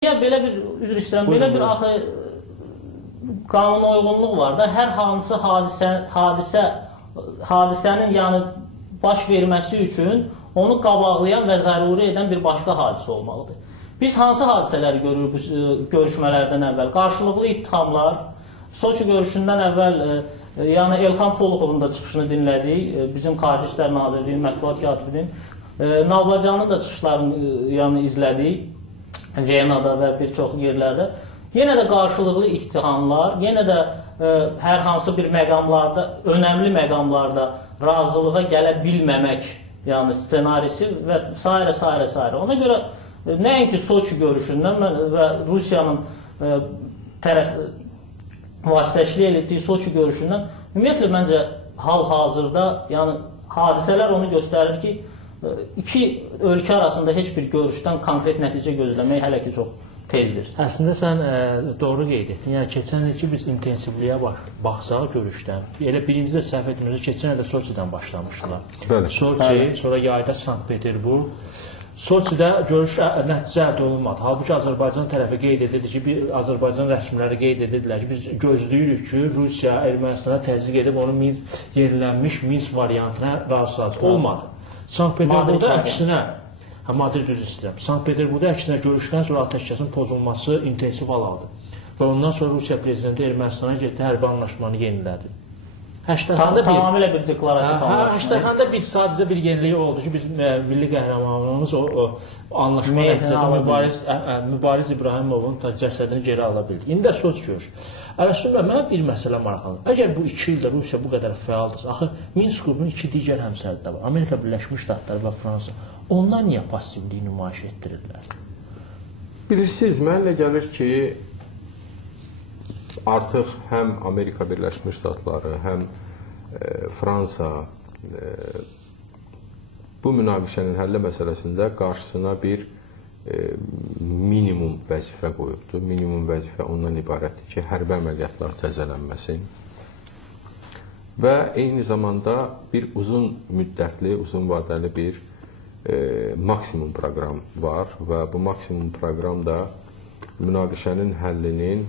Ya belə bir üzr istəyirəm, belə bir axı qanuna uyğunluq var da, hər hansı hadisənin yəni baş verməsi üçün onu qabaqlayan və zəruri edən bir başqa hadisə olmalıdır. Biz hansı hadisələri görürük bu görüşmələrdən əvvəl? Qarşılıqlı ittihamlar, Soçi görüşündən əvvəl yəni Elxan Poluxovun da çıxışını dinlədik, bizim Xarici İşlər Nazirliyinin mətbuat katibinin, Nalbacanın da çıxışlarını yəni izlədik. Venada və bir çox yerlərdə. Yenə də qarşılıqlı ittihamlar, yenə də hər hansı bir məqamlarda, önəmli məqamlarda razılığa gələ bilməmək, yəni ssenarisi və s. Ona görə nəinki Soçi görüşündən və Rusiyanın vasitəçilik etdiyi Soçi görüşündən ümumiyyətlə məncə hal-hazırda, yəni hadisələr onu göstərir ki, iki ölkə arasında heç bir görüşdən konkret nəticə gözləmək hələ ki çox tezdir. Əslində sən doğru qeyd etdin. Yəni keçən ilki biz intensivliyə baxsaq görüşdən. Elə birinci də səhv etmirsə, keçən ildə Soçidən başlamışdılar. Bəli. Soçi, sonra yayda Sankt-Peterburg. Soçidə görüş nəticə əldə olunmadı. Halbuki Azərbaycan tərəfi qeyd edirdi ki, Azərbaycan rəsmiləri qeyd edirdilər ki, biz gözləyirik ki, Rusiya Ermənistana təzyiq edib onun yenilənmiş Minsk variantına razı olmadı. Sankt-Peterburgda əksinə, Madrid düz istəyirəm, Sankt-Peterburgda əksinə görüşdən sonra atəşkəsin pozulması intensiv hal aldı. Və ondan sonra Rusiya prezidenti Ermənistana getdi, hərbi anlaşmanı yenilədi. Tamamilə bir deklarasiya anlaşması. Həştərxanda sadəcə bir yenilik oldu ki, biz milli qəhrəmanımız o anlaşma nəticəsində Mübariz İbrahimovun cəsədini geri ala bildik. İndi də Soçi görüş. Ələsələ, mənə bir məsələ maraqlanır. Əgər bu 2 ildə Rusiya bu qədər fəaldırsa, axı Minsk qrupunun 2 digər həmsərhədi də var. Amerika Birləşmiş Ştatları və Fransa. Onlar niyə passivliyi nümayiş etdirirlər? Bilirsiniz, mənə gəlir ki, artıq həm Amerika Birləşmiş Ştatları, həm Fransa bu münaqişənin həlli məsələsində qarşısına bir minimum vəzifə qoyubdur. Minimum vəzifə ondan ibarətdir ki, hərbi əməliyyatlar təzələnməsin və eyni zamanda bir uzun müddətli, uzun vadəli bir maksimum proqram var və bu maksimum proqram da münaqişənin həllinin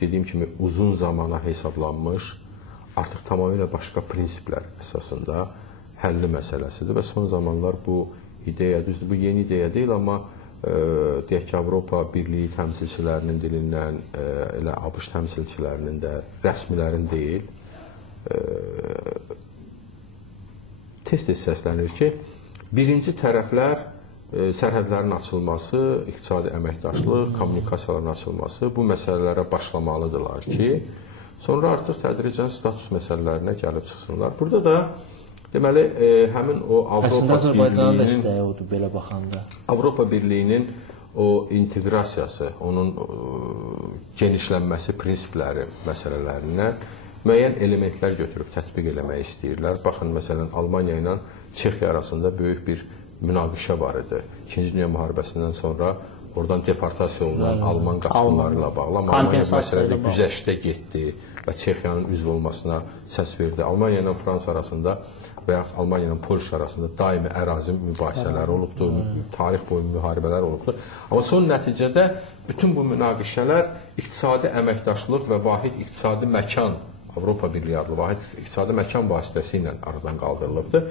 dediyim kimi uzun zamana hesablanmış, artıq tamamilə başqa prinsiplər əsasında həlli məsələsidir və son zamanlar bu ideya, düzdür, bu yeni ideya deyil, amma deyək ki, Avropa Birliyi təmsilçilərinin dilindən, elə ABŞ təmsilçilərinin də, rəsmilərin deyil, tez-tez səslənir ki, birinci tərəflər sərhədlərin açılması, iqtisadi əməkdaşlıq, kommunikasiyaların açılması bu məsələlərə başlamalıdırlar ki, sonra artıq tədricən status məsələlərinə gəlib çıxsınlar. Burada da deməli, həmin o Avropa Birliyinin o inteqrasiyası, onun genişlənməsi prinsipləri məsələlərindən müəyyən elementlər götürüb tətbiq eləmək istəyirlər. Baxın, məsələn, Almaniya ilə Çexiya arasında böyük bir münaqişə var idi. İkinci Dünya müharibəsindən sonra oradan deportasiya olunan Alman qaçqınları ilə bağlı. Almaniya məsələdə güzəştə getdi və Çexiyanın üzv olmasına səs verdi. Almaniya ilə Fransa arasında və yaxud Almaniya ilə Polşa arasında daimi ərazi mübahisələri olubdur, tarix boyu müharibələr olubdur. Amma son nəticədə bütün bu münaqişələr iqtisadi əməkdaşlıq və vahid iqtisadi məkan, Avropa Birliyi adlı vahid iqtisadi məkan vasitəsi ilə aradan qaldırılıbdır.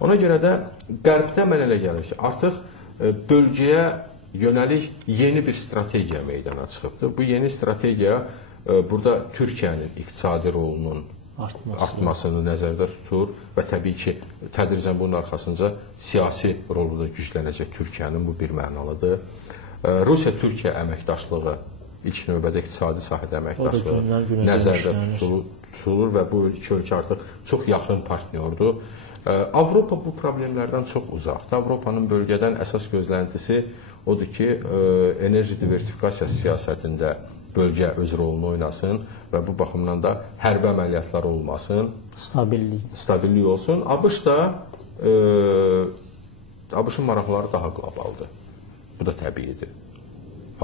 Ona görə də Qərbdə mənə elə gəlir ki, artıq bölgəyə yönəlik yeni bir strategiya meydana çıxıbdır. Bu yeni strategiya burada Türkiyənin iqtisadi rolunun artmasını nəzərdə tutur və təbii ki, tədricən bunun arxasınca siyasi rolu da güclənəcək Türkiyənin, bu bir mənalıdır. Rusiya-Türkiyə əməkdaşlığı, ilk növbədə iqtisadi sahədə əməkdaşlığı nəzərdə tutulur və bu iki ölkə artıq çox yaxın partnyordur. Avropa bu problemlərdən çox uzaqdır. Avropanın bölgədən əsas gözləntisi odur ki, enerji diversifikasiyası siyasətində bölgə öz rolunu oynasın və bu baxımdan da hərbi əməliyyatlar olmasın, stabillik olsun. ABŞ da, ABŞ-ın maraqları daha qlobaldır. Bu da təbiidir.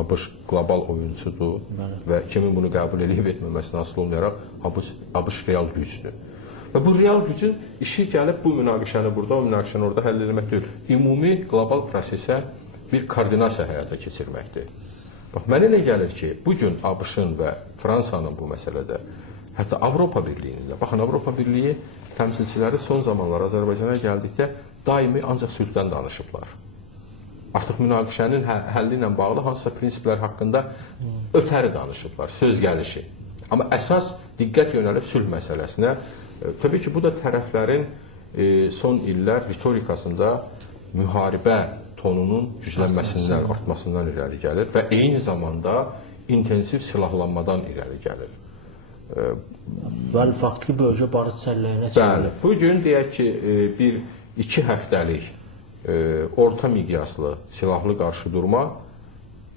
ABŞ qlobal oyuncudur və kimin bunu qəbul edib etməməsindən asılı olmayaraq ABŞ real gücdür. Və bu real gücün işi gəlib bu münaqişəni burada, o münaqişəni orada həll etmək deyil. Ümumi qlobal prosesə bir koordinasiya həyata keçirməkdir. Bax, mənə elə gəlir ki, bugün ABŞ-ın və Fransanın bu məsələdə, hətta Avropa Birliyinin də, baxın, Avropa Birliyi təmsilçiləri son zamanlar Azərbaycana gəldikdə daimi ancaq sülhdən danışıblar. Artıq münaqişənin həlli ilə bağlı hansısa prinsiplər haqqında ötəri danışıblar, söz gəlişi. Amma əsas diqqət yönəlib sülh məsələsinə. Təbii ki, bu da tərəflərin son illər ritorikasında müharibə tonunun güclənməsindən, artmasından irəli gəlir və eyni zamanda intensiv silahlanmadan irəli gəlir. Və faktiki bölgə barış çəlləyinə çevrilir. Bugün deyək ki, bir 2 həftəlik orta miqyaslı silahlı qarşıdurma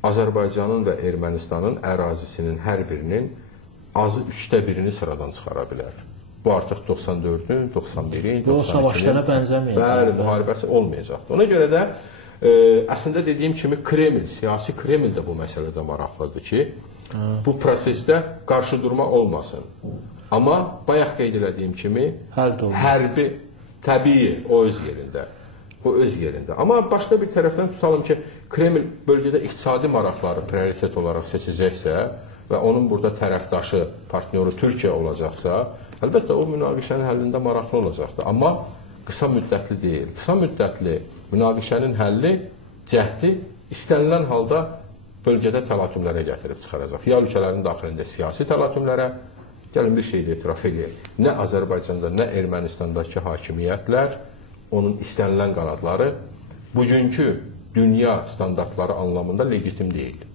Azərbaycanın və Ermənistanın ərazisinin hər birinin azı 1/3 sıradan çıxara bilər. Bu artıq 94-ün, 91-in, 92-in savaşlara bənzəməyəcək. Bəli, müharibəsi olmayacaqdır. Ona görə də əslində dediyim kimi Kreml, siyasi Kreml də bu məsələdə maraqlıdır ki, bu prosesdə qarşıdurma olmasın. Amma bayaq qeyd elədiyim kimi hərbi, təbii o öz yerində. O öz yerində. Amma başqa bir tərəfdən tutalım ki, Kreml bölgədə iqtisadi maraqları prioritet olaraq seçəcəksə və onun burada tərəfdaşı, partnyoru Türkiyə olacaqsa, əlbəttə o münaqişənin həllində maraqlı olacaqdır. Amma qısa müddətli deyil. Qısa müddətli münaqişənin həlli cəhdi istənilən halda bölgədə təlatümlərə gətirib çıxaracaq. Ya ölkələrin daxilində siyasi təlatümlərə, gəlin bir şey də etiraf edək. Nə Azərbaycanda, nə Ermənistandakı hakimiyyətlər, onun istənilən qanadları bugünkü dünya standartları anlamında legitim deyil.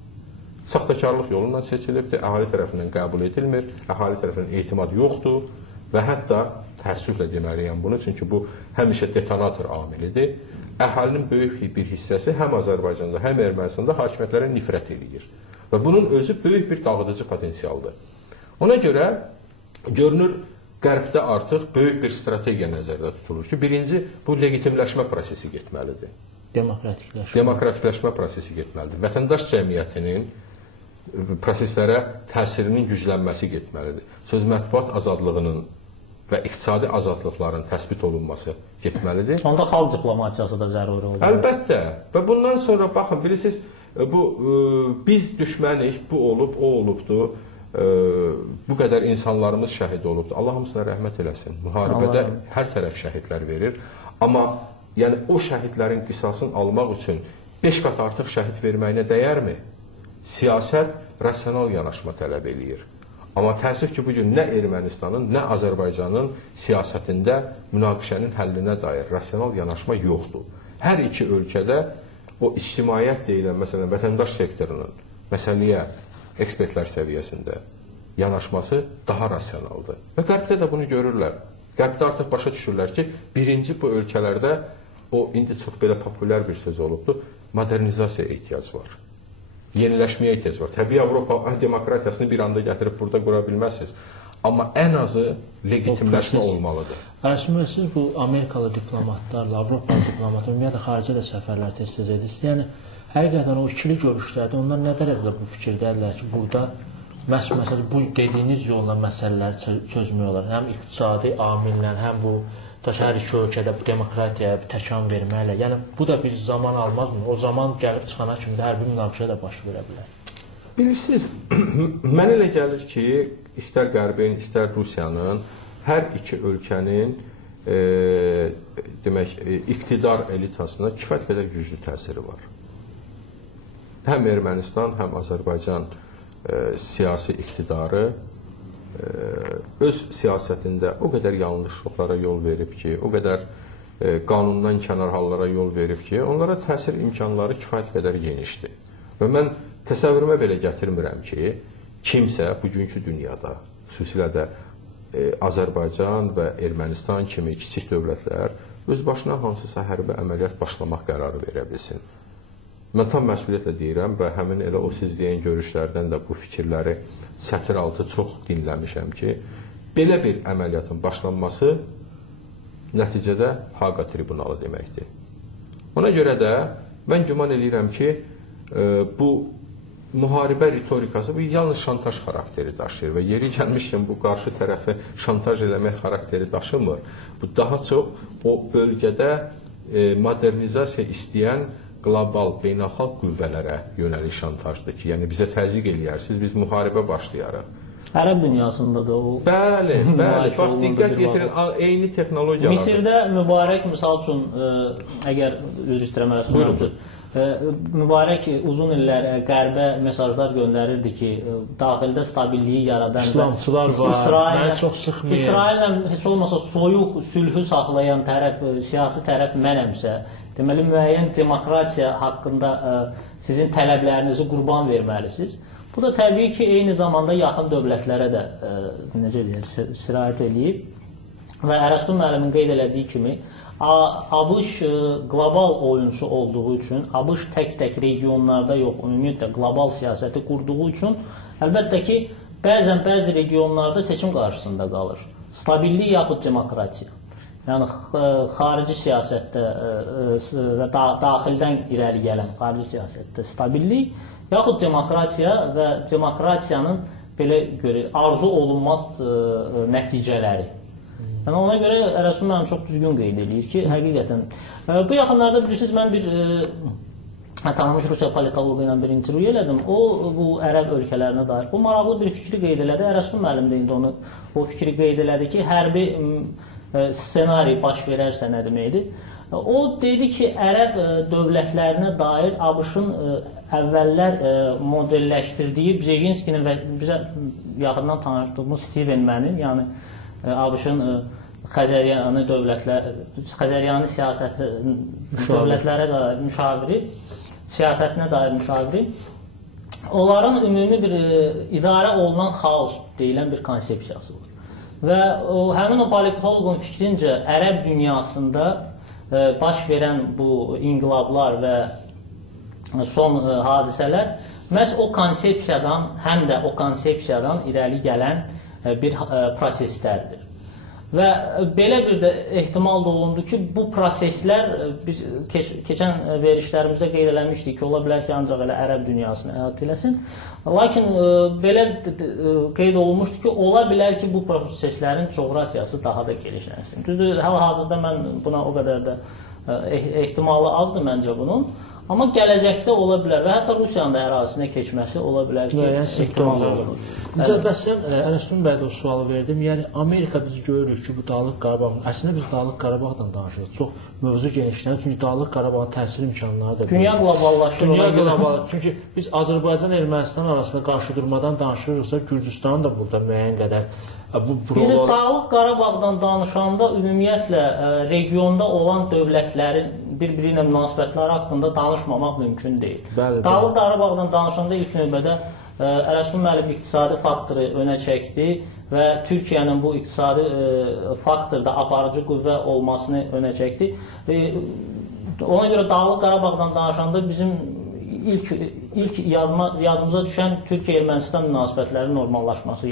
Saxtakarlıq yolundan seçilibdir, əhali tərəfindən qəbul edilmir, əhali tərəfindən etimad yoxdur və hətta təəssüflə deməliyəm bunu, çünki bu həmişə detonator amilidir. Əhalinin böyük bir hissəsi həm Azərbaycanda, həm Ermənistanda hakimiyyətlərə nifrət edir. Və bunun özü böyük bir dağıdıcı potensialdır. Ona görə görünür, Qərbdə artıq böyük bir strategiya nəzərdə tutulur ki, birinci, bu legitimləşmə prosesi getməlidir. Demokratikləşmə prosesi getməlidir. Vətəndaş cəmiyyətinin proseslərə təsirinin güclənməsi getməlidir. Söz mətbuat azadlığının və iqtisadi azadlıqların təsbit olunması getməlidir. Onda xalq diplomatiyası da zəruri olur. Əlbəttə. Və bundan sonra baxın, bilirsiniz, biz düşmənik, bu olub, o olubdur. Bu qədər insanlarımız şəhid olubdur. Allah hamısına rəhmət eləsin. Müharibədə hər tərəf şəhidlər verir. Amma yəni o şəhidlərin qisasını almaq üçün 5 qat artıq şəhid verməyinə dəyərmi? Siyasət rasional yanaşma tələb eləyir. Amma təəssüf ki, bugün nə Ermənistanın, nə Azərbaycanın siyasətində münaqişənin həllinə dair rasional yanaşma yoxdur. Hər iki ölkədə o ictimaiyyət deyilən, məsələn, vətəndaş sektorunun məsələyə ekspertlər səviyyəsində yanaşması daha rasionaldır. Və Qərbdə də bunu görürlər. Qərbdə artıq başa düşürlər ki, birinci bu ölkələrdə o indi çox belə populyar bir söz olubdur, modernizasiyaya ehtiyac var. Yeniləşməyə ehtiyac var. Təbii Avropa demokratiyasını bir anda gətirib burada qura bilməzsiniz. Amma ən azı legitimləşmə olmalıdır. Arasında siz bu Amerikalı diplomatlarla, Avropalı diplomatlarla, ümumiyyətlə xaricə də səfərlər tez-tez edirsiniz. Yəni, həqiqətən o ikili görüşlərdə onlar nə dərəcədə bu fikirdədirlər ki, burada məsələn, bu dediyiniz yolla məsələləri çözmək olar. Həm iqtisadi amillə, həm bu hər iki ölkədə bu demokratiyaya bir təkan verməklə. Yəni, bu da bir zaman almazmı? O zaman gəlib çıxana kimi də hərbi münaqişə də baş verə bilər. Bilirsiniz, mənə elə gəlir ki, istər Qərbin, istər Rusiyanın, hər iki ölkənin demək, iqtidar elitasına kifayət qədər güclü təsiri var. Həm Ermənistan, həm Azərbaycan siyasi iqtidarı öz siyasətində o qədər yanlışlıqlara yol verib ki, o qədər qanundan kənar hallara yol verib ki, onlara təsir imkanları kifayət qədər genişdir. Və mən təsəvvürümə belə gətirmirəm ki, kimsə bugünkü dünyada, xüsusilə də Azərbaycan və Ermənistan kimi kiçik dövlətlər öz başına hansısa hərbi əməliyyat başlamaq qərarı verə bilsin. Mən tam məsuliyyətlə deyirəm və həmin elə o siz deyən görüşlərdən də bu fikirləri sətir altı çox dinləmişəm ki, belə bir əməliyyatın başlanması nəticədə Haqa tribunalı deməkdir. Ona görə də mən güman edirəm ki, bu müharibə ritorikası bu yalnız şantaj xarakteri daşıyır və yeri gəlmişkən bu qarşı tərəfi şantaj eləmək xarakteri daşımır. Bu daha çox o bölgədə modernizasiya istəyən qlobal, beynəlxalq qüvvələrə yönəlik şantajdır ki, yəni bizə təzyiq eləyərsiniz, biz müharibə başlayarıq. Ərəb dünyasında da o. Bəli, bax diqqət yetirin, eyni texnologiyalar. Misirdə mübarək misal üçün əgər üzr istəyirəm Rəsulullah, mübarək uzun illər qərbə mesajlar göndərirdi ki, daxildə stabilliyi yaradan İslamçılar var, məni çox sıxmayın. İsraillə heç olmasa soyuq sülhü saxlayan tərəf, siyasi tərəf mənəmsə, deməli müəyyən demokratiya haqqında sizin tələblərinizi qurban verməlisiniz. Bu da təbii ki, eyni zamanda yaxın dövlətlərə də necə deyək, sirayət eləyib və Ərəstun müəllimin qeyd elədiyi kimi ABŞ qlobal oyunçu olduğu üçün, ABŞ tək-tək regionlarda yox, ümumiyyətlə qlobal siyasəti qurduğu üçün əlbəttə ki, bəzən bəzi regionlarda seçim qarşısında qalır. Stabillik yaxud demokratiya. Yəni xarici siyasətdə və daxildən irəli gələn xarici siyasətdə stabillik yaxud demokratiya və demokratiyanın belə görək, arzu olunmaz nəticələri. Yəni ona görə Ərəsul müəllim çox düzgün qeyd edir ki, həqiqətən bu yaxınlarda bilirsiniz, mən bir tanınmış Rusiya politoloqu ilə bir intervyu elədim. O bu ərəb ölkələrinə dair o maraqlı bir fikri qeyd elədi. Ərəsul müəllim də indi onu o fikri qeyd elədi ki, hərbi ssenari baş verərsə nə deməkdir? O dedi ki, ərəb dövlətlərinə dair ABŞ-ın əvvəllər modelləşdirdiyi Bjezinskinin və bizə yaxından tanışdığımız Steven Mannin, yəni ABŞ-ın Xəzəryanı siyasəti dövlətlərə dair müşaviri, siyasətinə dair müşaviri, onların ümumi bir idarə olunan xaos deyilən bir konsepsiyası var. Və həmin o politoloqun fikrincə ərəb dünyasında baş verən bu inqilablar və son hadisələr məhz o konsepsiyadan, həm də o konsepsiyadan irəli gələn bir proseslərdir. Və belə bir də ehtimal da olundu ki, bu proseslər biz keçən verişlərimizdə qeyd eləmişdik ki, ola bilər ki, ancaq elə ərəb dünyasını əhatə eləsin. Lakin belə qeyd olunmuşdu ki, ola bilər ki, bu proseslərin coğrafiyası daha da genişlənsin. Düzdür, hal-hazırda mən buna o qədər də ehtimalı azdır məncə bunun. Amma gələcəkdə ola bilər və hətta Rusiyanın da ərazisinə keçməsi ola bilər ki, ehtimal olunur. Bəs Ərəstun bəy də o sualı verdim. Yəni Amerika biz görürük ki, bu Dağlıq Qarabağ, əslində biz Dağlıq Qarabağdan danışırıq. Çox mövzu genişlənir. Çünki Dağlıq Qarabağın təsir imkanları da dünya qloballaşır. Dünya qloballaşır. Çünki biz Azərbaycan Ermənistan arasında qarşıdurmadan danışırıqsa, Gürcüstan da burada müəyyən qədər Biz Dağlıq Qarabağdan danışanda ümumiyyətlə regionda olan dövlətlərin bir-biri ilə münasibətləri haqqında danışmamaq mümkün deyil. Dağlıq Qarabağdan danışanda ilk növbədə Ərəstun müəllim iqtisadi faktoru önə çəkdi və Türkiyənin bu iqtisadi faktorda aparıcı qüvvə olmasını önə çəkdi. Ona görə Dağlıq Qarabağdan danışanda bizim ilk yadımıza düşən Türkiyə-Ermənistan münasibətlərinin normallaşması.